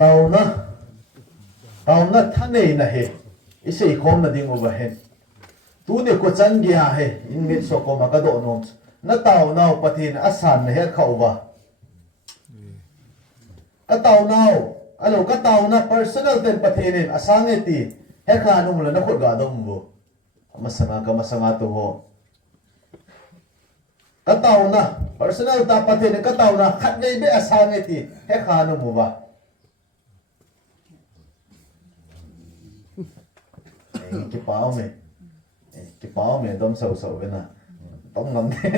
tàu na thân này na he isei khom na ding overhead tu ne ko chan gya he in mit so ko ma ka do nom na tàu nào pathin asan na he khau wa ka tàu nào alo ka tàu na personal ten pathin asang eti he kha num la na khot ga dom bo masanga tu ho ka tàu na personal ta pathin ka tàu na khat nei be asang eti he kha num wa cái báo mẹ đom sầu sầu bên nào đom ngầm thế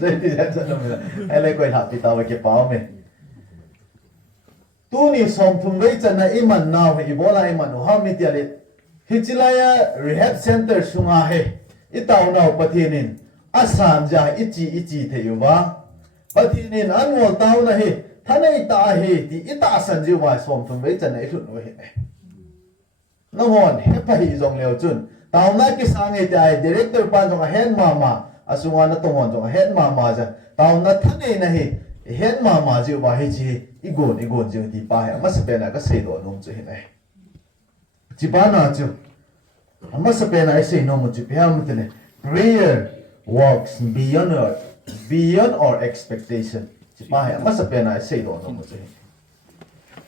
đây thì ra chân rồi hay lấy quay hạt thì tao về cái báo mẹ tu ni som thum vei chân này iman nào thì bố lại iman nó ham mi tiệt hichilaya rehab center sunga he itau nào pathinin asan ja ichi the yuwa pathinin anwal tau na he thanai ta he ti ita san ji wa som thum vei chân này thun no he nó ngon hết phải dùng liều chun tao nói cái sang ấy thì director ban trong hết mà asungan nó tung trong hết mà chứ tao nói thế này hết mà chứ và hết gì igon chứ thì ba mà sẽ bên này cái xây đồ nông chứ này chỉ ba nào chứ mà sẽ bên này xây nông chứ bây giờ mình thế prayer works beyond our expectation chỉ ba mà sẽ bên này xây đồ nông chứ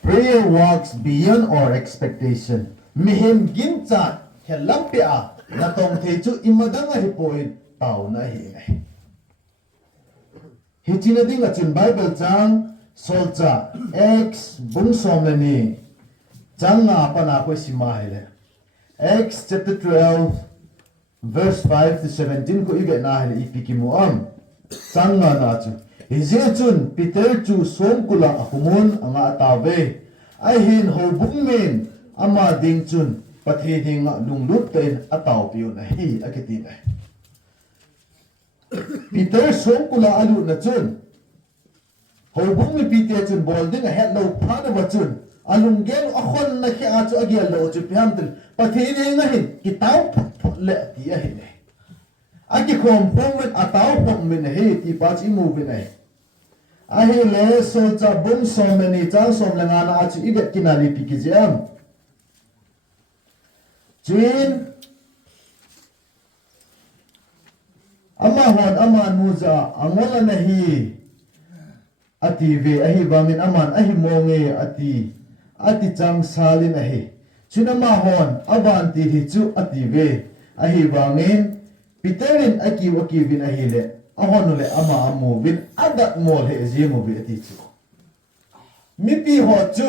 prayer works beyond our expectation mihim gincha helampia na tong the chu imadanga hi point tau na hi nai hi china ding a chun bible chang solcha x bung som le ni chang nga pa na ko sima hele Acts chapter 12 verse 5 to 17 ko ibe na hele ipikimu chang nga na chu hi chun peter chu som kula akumun anga atabe ai hin ho bung min ama ding chun pathi ding lunglut ten ataw piu na hi akiti na Peter som kula alu na chun ho bung mi Peter chun bol ding a het lo pha na wa chun alung gel a khon na khi a chu agial lo chu piam ten pathi ding na hin kitaw le ti a hi ne aki khom pom met ataw pom min hi ti pa chi mu bin ai a hi le so cha bung som ni chang som la nga na a chu ibe kinali pikijiam Jin ama hon ama nuza angola na hi ati ve ahi bamin aman ahi monge ati chang salin ahi chunama hon abanti hi chu ati ve ahi bangin piterin aki waki vin ahi le ahon le ama amu vin adat mol he jimu vi ati chu mi pi ho chu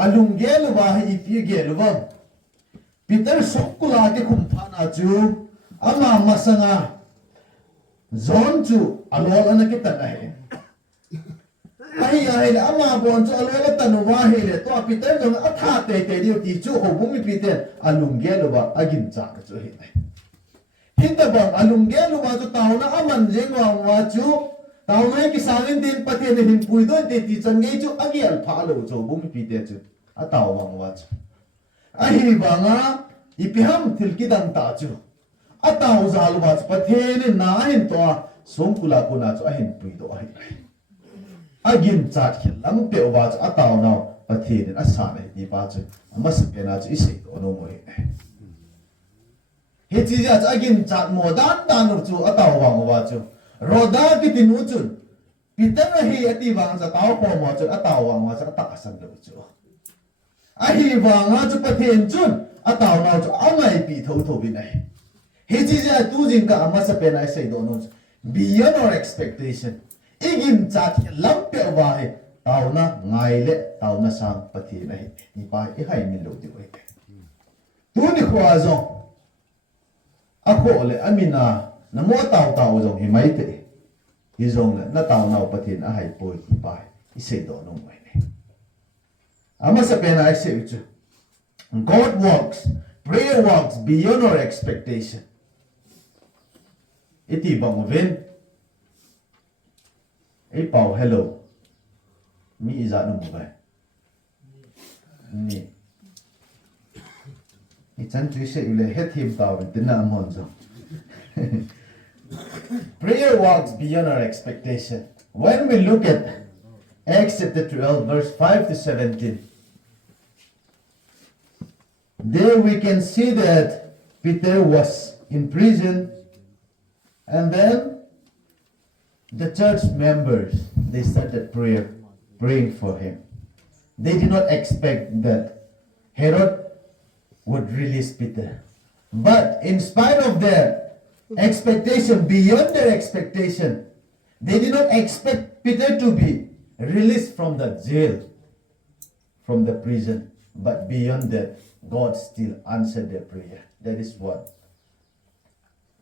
alungel wa hi pi gel wa Peter sokula ke kumphana chu ama masanga zon chu alol ana ke tan he ai ama bon chu alol tan wa he le to Peter jong atha te di ti chu ho bumi Peter alungel wa agin cha chu he hinta bang alungel wa chu tauna aman jengwa wa chu tauna ki sangin din pathe ne hin pui do te ti change chu agi al pha lo chu bumi Peter chu ataw wang wa chu ahi banga ipiham thilkidang ta chu ataw zalwa pathene na hin to songkula kuna chu ahin pui do ahi agin chat khilam pe wa chu ataw na pathene asane ni ba chu amas pe na chu isi do no moi he chi ja agin chat mo dan chu ataw wang wa chu roda ki tinu chu Peter hi ati wang sa taw ko mo chu ataw wang wa chu ta asan do chu ahi wanga chu pathen chun ataw na chu angai pi tho bi nai he chi ja tu jing ka ama sa pe nai sei do no beyond our expectation igin chat lam pe wa he taw na ngai le taw na sang pathi nai ni pa e hai min lo ti oi tu ni khwa zo akho le amina na mo taw zo hi mai te hi zong le na taw na pathin a hai poi ti pa i sei do no mai Ama sa pena ay say ito. God works, prayer works beyond our expectation. Iti ba mo vin? Ay pao, hello. Mi iza no mo ba? Ni. Ichan tu siya ule het him tao, tina amon zo. Prayer works beyond our expectation. When we look at Acts chapter 12 verse 5 to 17, There we can see that Peter was in prison, and then the church members, they started praying for him. They did not expect that Herod would release Peter. But in spite of their expectation, beyond their expectation, they did not expect Peter to be released from the jail, from the prison. But beyond that, God still answered their prayer. That is what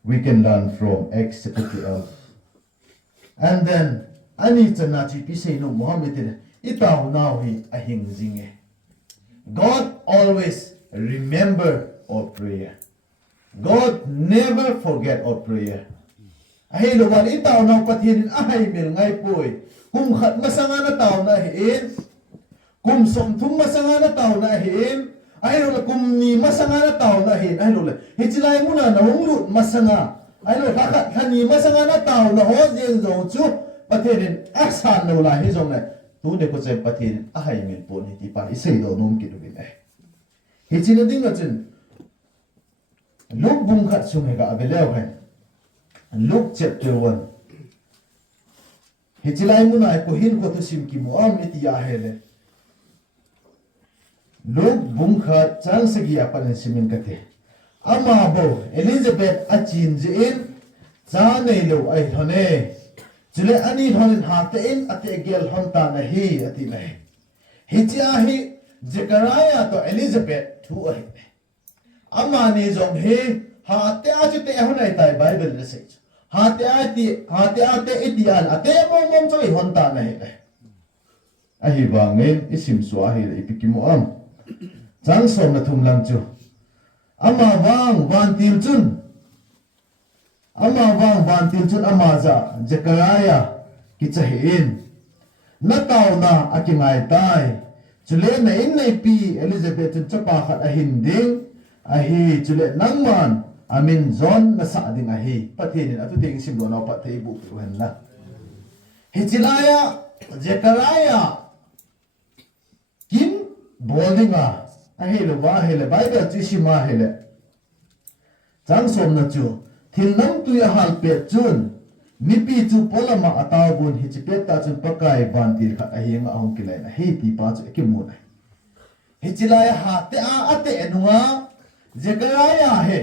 we can learn from Acts chapter 12. And then, Anita Nachi Piseno Muhammad itaw now he ahing zinge. God always remember our prayer. God never forget our prayer. Ahay luwan itaw now patinin ahay mil ngay poy. Kung khat masanga na tao na hiin, kung somtum masanga na tao na hiin, ahay lula kung ni masanga na tao na hiin, ahay lula hitilay mo na nahunglut masanga. Ahay lula kani masanga na tao na hoz yung zong chu patinin aksan na wala hizong na tunde ko sa patinin ahay mil po ni tipa isay daw nung kinubin eh. Hitinading na chun Luke bungkat sungay ka abelew hen. Luke chapter 1. Hitilay mo na ay kuhin ko to simki mo am iti yahele. Luke bungkat chang sagiya pa ng simin kate. Ama bo Elizabeth achin jiin chanay lo ay hone. Jule ani honin hatain ati egel honta na hi ati na. Hitiahi Zechariah to Elizabeth tu ay. Ama ni zong he hate ati te honay tay Bible research. Hate ate itian ate mom choy honta na he. Ahi bangin isim suahi ipikimo am. Chang som na thumlang chu. Ama wang vantil chun. Ama wang vantil chun ama za Zechariah kichahin. Nataw na akingay tay. Chule na inay pi Elizabeth chun chapakhat ahinding. Ahi chule nangman amin zon na sa ading ahi patinin ato ting simdo na patay ibu piruhan na Hitilaya Zechariah kin boldinga ahi lo ba hele Bible chishima hele chang som na chu thilnam tuya halpe chun nipi chu polama atawbun hichipeta chun pakai bantir khat ahi nga ahong kilay na hi ti pa chu ekimun Hitilaya hate a ate enunga Zechariah he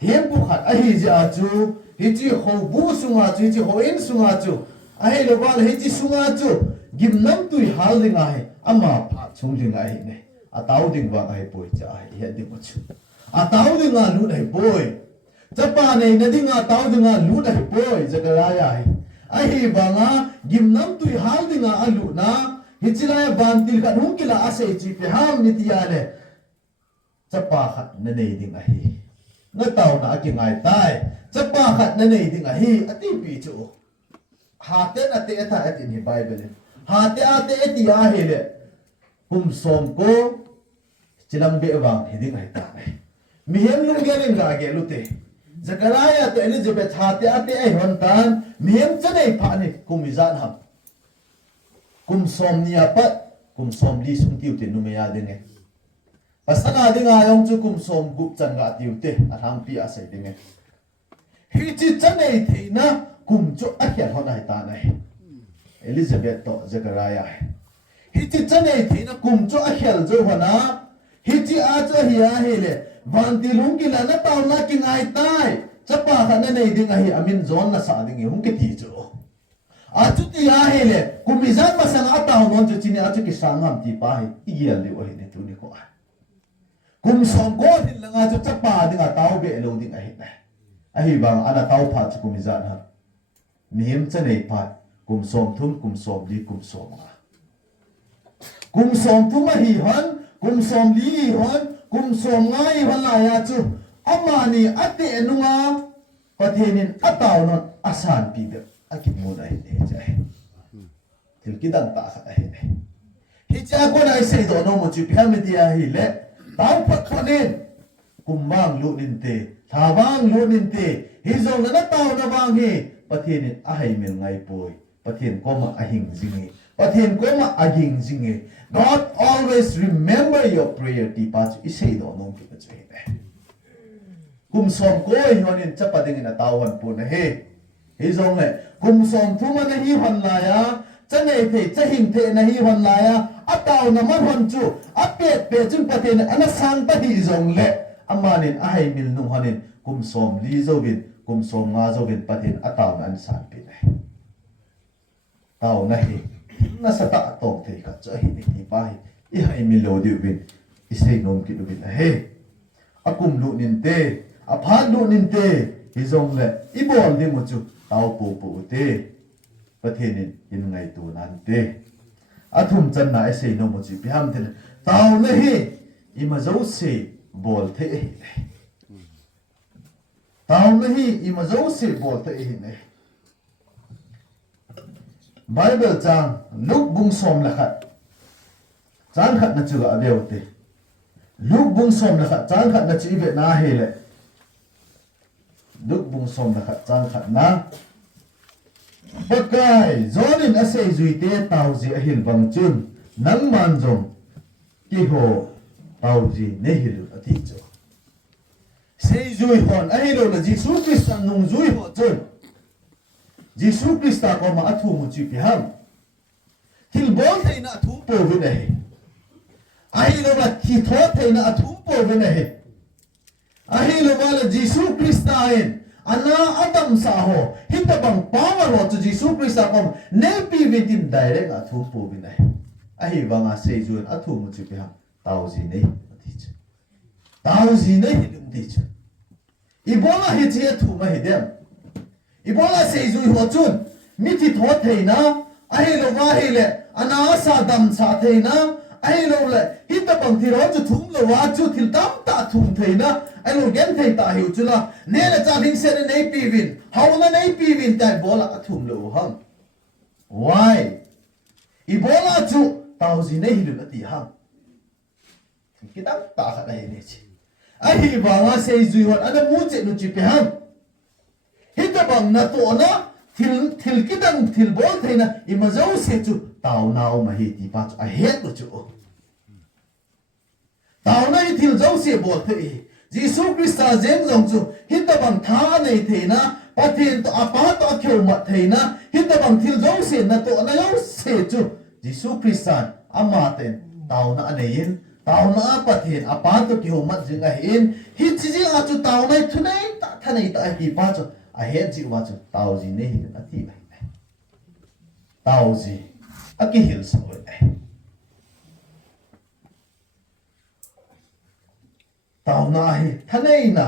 tempo khat ahi ja chu hiji hobu sunga chu hiji hoin sunga chu ahi lobal hiji sunga chu gimnam tui halinga he ama pha chunglinga he ne ataw ding wa ai poi cha ai he ding chu ataw ding nga lu dai poi chapa nei na ding ataw ding nga lu dai poi Zechariah he ahi banga gimnam tui halinga alu na hijilaya bantil ka nung kila ase chi pe ham nitiale chapa khat na nei ding ahi na tao na akingai tai chapa khat na nei ding ahi ati pi chu hate ate eta ati ni Bible hate ate eti a hele kum som ko chilambe wang hiding ai ta mihem lung gelin ga ge lute Zechariah to Elizabeth hate ate ai hontan mihem chanei pha ni kumizan ham kum som ni apat kum som li sung tiu te numeya dinge Pasanga dinga yung chukum som gup chan ga tiute aram pi asai dinge. Hi chi chanei theina kum chu akhian honai ta nai. Elizabeth to Zechariah. Hi chi chanei theina kum chu akhial jo hona. Hi chi a chu hiya hele vanti lung ki la na taw na ki ngai tai. Chapa kha na nei dinga hi amin zon na sa dinge hung ki ti chu. A chu ti a hele kumizan masang ataw non chu chini a chu ki sangam ti pa hi igial li wa hi ne tu ni ko. Kum som ko hin langa chu chapa dinga taw be lo ding ahi na ahi bang ana taw pha chu kumizan ha mihim chanei pha kum som thum kum som li kum som nga kum som thum hi han kum som li han kum som ngai hala ya chu amani ate enunga pathenin ataw non asan pi be akimu na hi jai til kidan ta kha ahi ne hi cha ko na sei do no mo chu phamdia hi le tao pat khonin kumwang lu ninte thawang lu ninte hizong na tao na wang hi pathin ahai mil ngai poi pathin koma ahing zingi pathin ko ma aging jinge God always remember your prayer ti pa chu isei do nong ki chu he kum som ko honin chapading na tawan pu na he zong le kum som thu ma na hi han la ya chanei the chahing the na hi han la ya ataw na man hon chu apet pe chung pathin ana sang pa hi zong le amanin ahai mil nu hanin kum som li zo bin kum som nga zo bin pathin ataw na an san pi na taw na hi na sa ta tong the ka cha hi ni pa hi I hai mi lo di bin I sei nom ki du bin he akum lu nin te a pha lu nin te hi zong le I bol di mu chu taw pu pu te pathin in ngai tu nan te athum chan na I sei nom mu chu pi ham the taw na hi I ma zo se bol the hi taw na hi I ma zo se bol the hi ne Bible chang Luke bung som la khat chang khat na chu a beu te Luke bung som la khat chang khat na chi ve na he le Luke bung som la khat chang khat na Bakai zonin ase zui te tau ji a hil bang chun nang man jong ki ho tau ji ne hil a ti chu sei zui hon a hilo la Jesus Christ nung zui ho chun Jesus Christ ko ma athu mu chi pi ham thil bol thei na thu po ve nei ai lo la thi tho thei na athu po ve nei ai lo la Jesus Christ in ana adam sa ho hita bang power ho to Jesus Christ ko ne pi ve tin direct athu po ve nei ai ba nga sei juan athu mu chi pi ham tau ji nei ti chu tau ji nei ti chu ibola hi chi athu ma hi dem Ibola sei zui ho chun mi thi tho thei na ai lo wa hi le ana sa dam sa thei na ai lo le hi ta bang thi ro chu thum lo wa chu thil tam ta thum thei na ai lo gen thei ta hi chu la ne la cha ding se nei pi win how na nei pi win ta bola thum lo ham why Ibola chu tau ji nei hi lu ti ham ki tam ta kha dai ne chi ai hi ba nga sei zui ho ana mu che nu chi pe ham Hita bang na to na thil kidang thil bol theina imazo se chu taw nau ma hi ti pa a het lu chu taw na hi thil zo se bol the Jesus Christ a jeng jong chu hita bang tha nei theina pathin to apa to kheu ma theina hita bang thil zo se na to na yo se chu Jesus Christ ama ten taw na anein taw na pathin apa to kheu ma jing a hin hi chi ji a chu taw nai thunai ta thanai ta hi pa chu a hen chi wa chu tau ji ne hi na ti bai tau ji a ki hil so ai tau na hi thanai na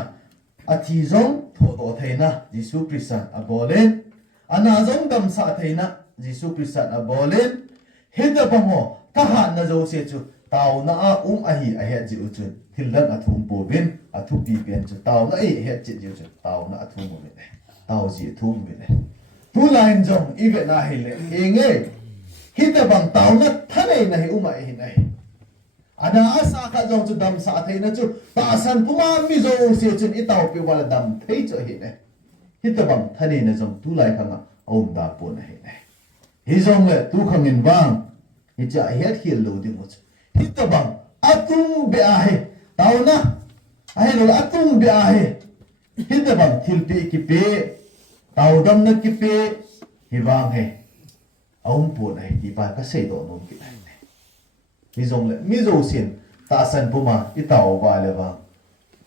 a thi zong tho to theina Jesus Christ a bolen ana zong dam sa theina Jesus Christ a bolen he da bango ta ha na zo se chu tau na a hi a he ji u chu thil dan a thum po bin a thu pi pen chu tau na he chi ji chu tau na a thum mo ne tao ji thum bi ne tu line jong I ve na hi le enge hita bang tao na thanei na hi uma hi nai ana asa kha jong chu dam sa thei na chu ta san puma mi zo se chen I tao pi wala dam thei chu hi ne hita bang thanei na jong tu lai khanga om da po na hi ne hi jong le tu khang in bang hi cha het hi lo di mo hita bang atum be a he tao na ai lo atum be a he hita bang thil pe ki pe tau dam na ki pe hi bang he aum pu nai ki pa ka sei do nom ki nai mi zong le mi zo sin ta san pu ma I tau ba le ba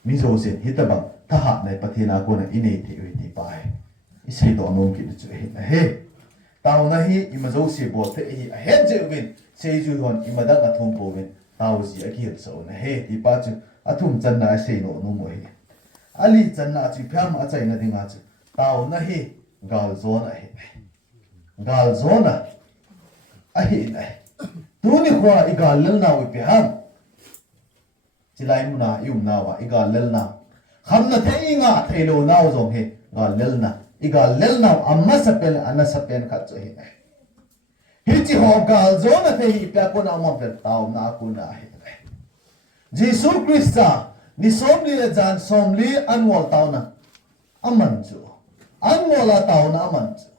mi zo sin hita bang tha ha nai pathina ko na I nei the wi ti pa he I sei do nom ki chu he na he tau na hi I ma zo si bo the hi a hen je win sei ju hon I ma da ka thum po win tau ji a ki so na he ti pa chu athum chan na sei no no mo he Ali chan na chu pham a chai na dinga chu tau na hi gal zona hi gal zona a hi nai tu ni khwa I gal lel na wi pham chilai mu na yum na wa I gal lel na kham na thei nga thei lo na zong he gal lel na I gal lel na amma sapel ana sapel kha chu hi nai hi chi ho gal zona thei pa ko na ma pel tau na ku na hi nai Jesus Christ ni somli le jan somli anngol tauna aman chu anngol la tauna aman chu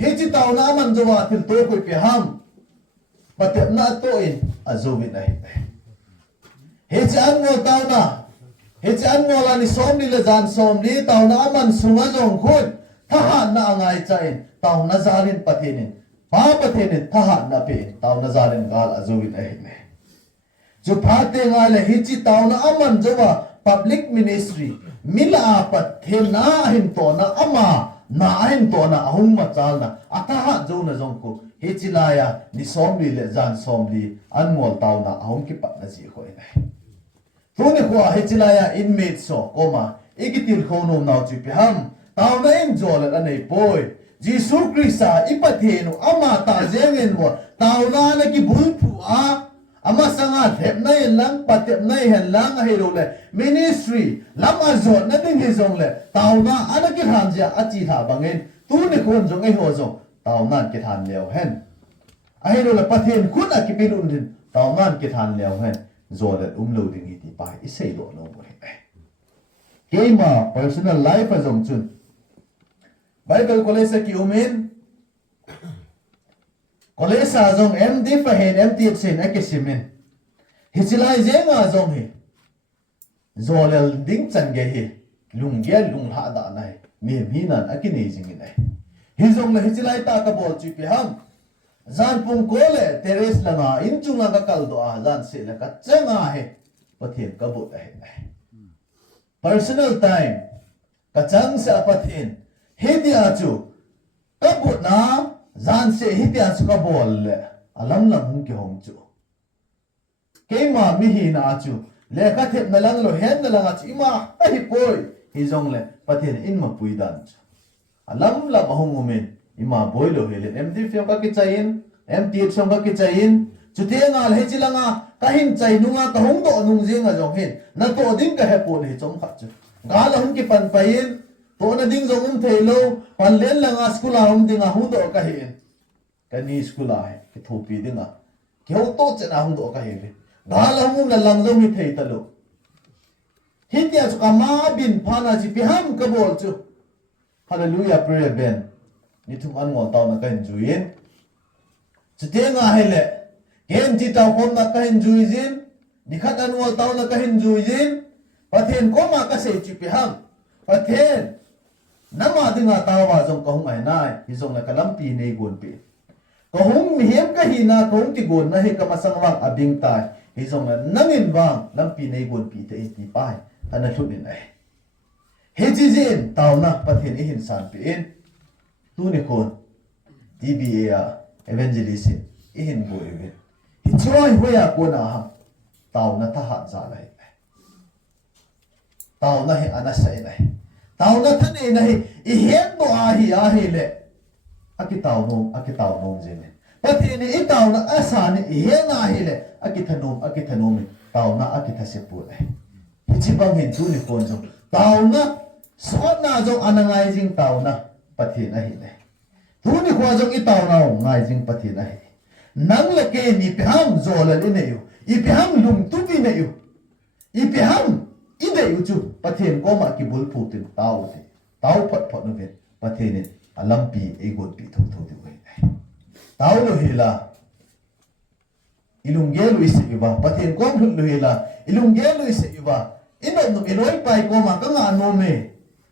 he chi tauna aman jo wa til to ko pe ham patep na to in azovin ai hechi anngol tauna hechi anngol ani somli le jan somli tauna aman sunga jong khun thahat na angai chain tauna zalin pathenin pa pathenin thahat na pe tauna zalin gal azovin ai me jo phate nga le hechi tauna aman jowa public ministry mila pathena hin to na ama na ahin to na ahum ma chal na ataha jo na jong ko hechilaya ni somli le jan somli anngol tauna ahum ki pat na ji khoi nai tuni ko hechilaya inmate so koma igitil khono naw chi piham tauna in jol la nei poi jisu krista ipathenu ama ta jengen mo tauna na ki bul phu a ama sanga thep nai lang patep nai hen lang a hero le ministry lama zot na ding he jong le tauna ana ki tham ja achi tha bangin tuni khon jong ei ho jong tauna ki than leo hen a hero le pathen kun a ki pilun din tauna ki than leo hen zolet lo ding ti pa isei do no mo he keima personal life a jong chun bible college ki umin college a jong md fa hen mt chen a ke simin hichilai jenga jong he zolel ding chan ge he lunggel lung ha da nai mi nan akini jing nai hi jong la hichilai ta ka bol chi pe ham zan pung ko le teres langa in chunga ka kal do a zan se la ka changa he pathen ka bo he personal time ka chang sa pathen he dia chu ka bo na zan se he dia chu ka bol le alam lam hung ki hong chu ke ma mi hi na chu le ka thep na lang lo hen na lang chu ima ta hi poi hi jong le pathen in ma pui dan chu alam la hung umen ima boy lo hele md fiam ka ki chain mt fiam ka ki chain chute ngal he chilanga ka hin chai nunga ka hong do nung jenga jong hin na to ding ka he pon he chom kha chu gal hum ki pan pain to na ding jong thelo pan len langa school hum dinga hu do ka hin ka ni school a he ki thopi dinga ki ho to chena hum do ka he gal hum na lang jong hi thei talo hin dia chu ka ma bin phana ji pi ham ka bol chu hallelujah prayer ben ni thum an ngol taw na ka hin juin chute nga hele gen ti taw kom na ka hin juizin ni khat an ngol taw na ka hin juizin pathen ko ma ka se chi pi ham pathen nama dinga tawa jong ka hung ai nai hi jong la kalam pi nei gon pi ko hung mi hem ka hi na ko hung ti gon na he ka masang wang abing tai hi jong la nangin wang lam pi nei gon pi te ti pai ana thut ni nai he ji jin taw na pathen i hin san pi in tu ni kon dba evangelist i hin bo even hi choi hoya ko na ha taw na tha ha za lai taw na he ana sai nai taw na than e nai i hen bo a hi le aki taw no je ne pathen i taw na asa ni i hen a hi le aki thanom taw na aki thase pu le hi chi bang hin tu ni kon jo taw na sot na jo anangai jing taw na pathen a hi le tu ni khwa jo i taw na ngai jing pathen a hi nang la ke ni pham zo la le ne yu i pham lum tu bi ne yu i pham i de yu chu pathen ko ma ki bul phu tin taw phat no ve pathen alam pi e gon pi thok de we taw lo hila ilung gelu ise yuba pathen ko lo hila ilung gelu ise yuba inom no eloi pai ko ma ka nga no me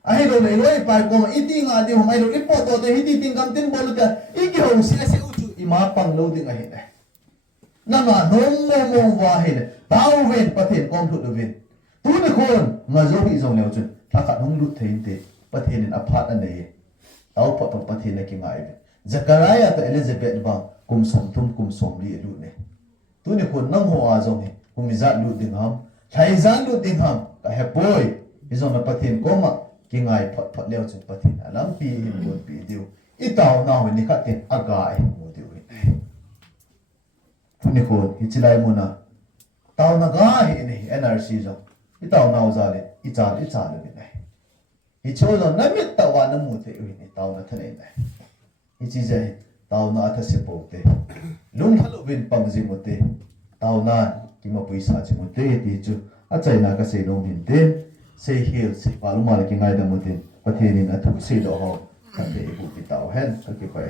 ai lo eloi pai ko ma iti nga di hom ai lo ipo to de hiti ting kam tin bol ka igi ho si ase uchu ima pang lo ding a he na no wa he taw ven pathen ko thu do ven tu ni khon nga zo bi zong leo chun ta ka nong lut thein te pathen in aphat an nei taw pathen ki ngai Zakaria to Elizabeth ba kum som li lu ne tu ni khon nang ho a zong he kum za lu ding ham thai za lu ding ham ka he boy hi zong na pathen ko ma ki ngai phat leo chun pathen alam pi him bon pi diu i taw na ho ni ka ten aga ai mo diu tu ni khon hi chilai mo na taw na ga hi ni NRC zo i taw na za le i cha le ne hi cho zo na mit ta wa na mu te ni taw na thane ne hi chi je taw na tha se po te lung halo win pang ji mo te taw na ki ma pui sa chi mo te ti chu a chai na ka se no min te se hil se pa lu ma le ki ngai da mo te pathe ni na thu se do ho ka te bu ki taw hen ka ki pai